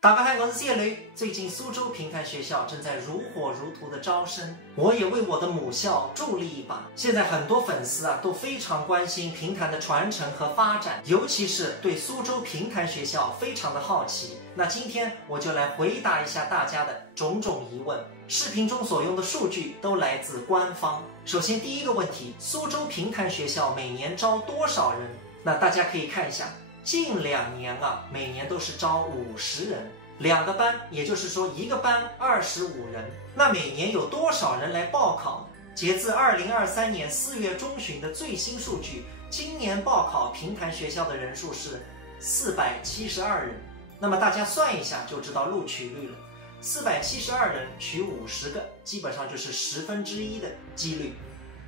大家好，我是谢雷。最近苏州平潭学校正在如火如荼的招生，我也为我的母校助力一把。现在很多粉丝都非常关心平潭的传承和发展，尤其是对苏州平潭学校非常的好奇。那今天我就来回答一下大家的种种疑问。视频中所用的数据都来自官方。首先第一个问题，苏州平潭学校每年招多少人？那大家可以看一下。近2年每年都是招50人，2个班，也就是说1个班25人。那每年有多少人来报考呢？截至2023年4月中旬的最新数据，今年报考平潭学校的人数是472人。那么大家算一下就知道录取率了。472人取50个，基本上就是1/10的几率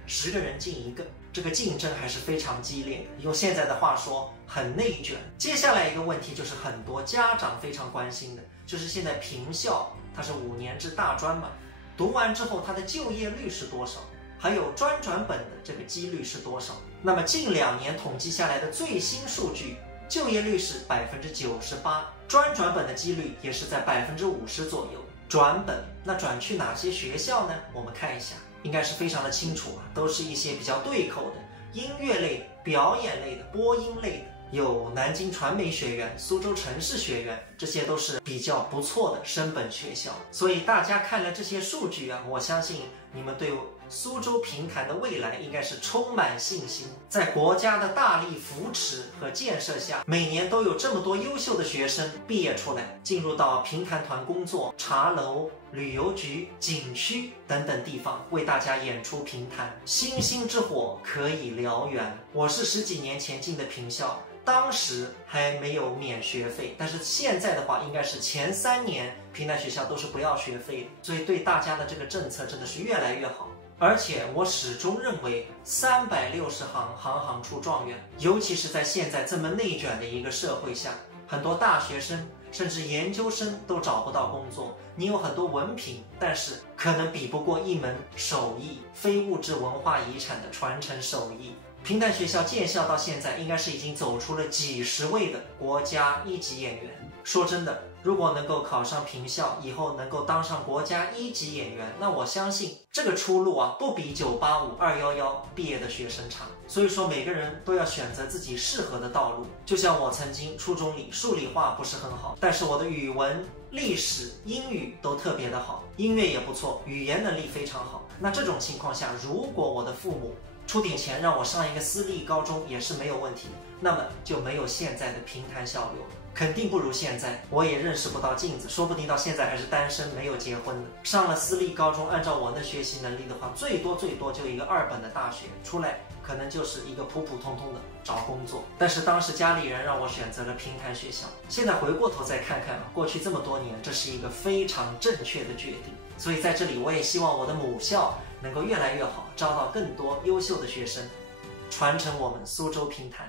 ，10个人进1个。这个竞争还是非常激烈的，用现在的话说，很内卷。接下来一个问题就是很多家长非常关心的，就是现在平校它是5年制大专嘛，读完之后它的就业率是多少？还有专转本的这个几率是多少？那么近2年统计下来的最新数据，就业率是98%，专转本的几率也是在50%左右。转本，那转去哪些学校呢？我们看一下。应该是非常的清楚都是一些比较对口的音乐类的、表演类的、播音类的，有南京传媒学院、苏州城市学院，这些都是比较不错的升本学校。所以大家看了这些数据我相信你们对苏州平潭的未来应该是充满信心。在国家的大力扶持和建设下，每年都有这么多优秀的学生毕业出来，进入到平潭团工作、茶楼、旅游局、景区等等地方，为大家演出平潭。星星之火可以燎原。我是10几年前进的平校，当时还没有免学费，但是现在的话应该是前3年平潭学校都是不要学费的，所以对大家的这个政策真的是越来越好。而且我始终认为360行，行行出状元，尤其是在现在这么内卷的一个社会下，很多大学生甚至研究生都找不到工作。你有很多文凭，但是可能比不过一门手艺，非物质文化遗产的传承手艺。平潭学校建校到现在，应该是已经走出了几十位的国家1级演员。说真的，如果能够考上平校，以后能够当上国家1级演员，那我相信这个出路不比985、211毕业的学生差。所以说每个人都要选择自己适合的道路。就像我曾经初中里数理化不是很好，但是我的语文、历史、英语都特别的好，音乐也不错，语言能力非常好。那这种情况下，如果我的父母出点钱让我上一个私立高中也是没有问题，那么就没有现在的平潭校友，肯定不如现在。我也认识不到镜子，说不定到现在还是单身没有结婚的。上了私立高中，按照我的学习能力的话，最多就一个2本的大学出来，可能就是一个普普通通的找工作。但是当时家里人让我选择了平潭学校，现在回过头再看看过去这么多年，这是一个非常正确的决定。所以在这里我也希望我的母校能够越来越好，招到更多优秀的学生，传承我们苏州平潭。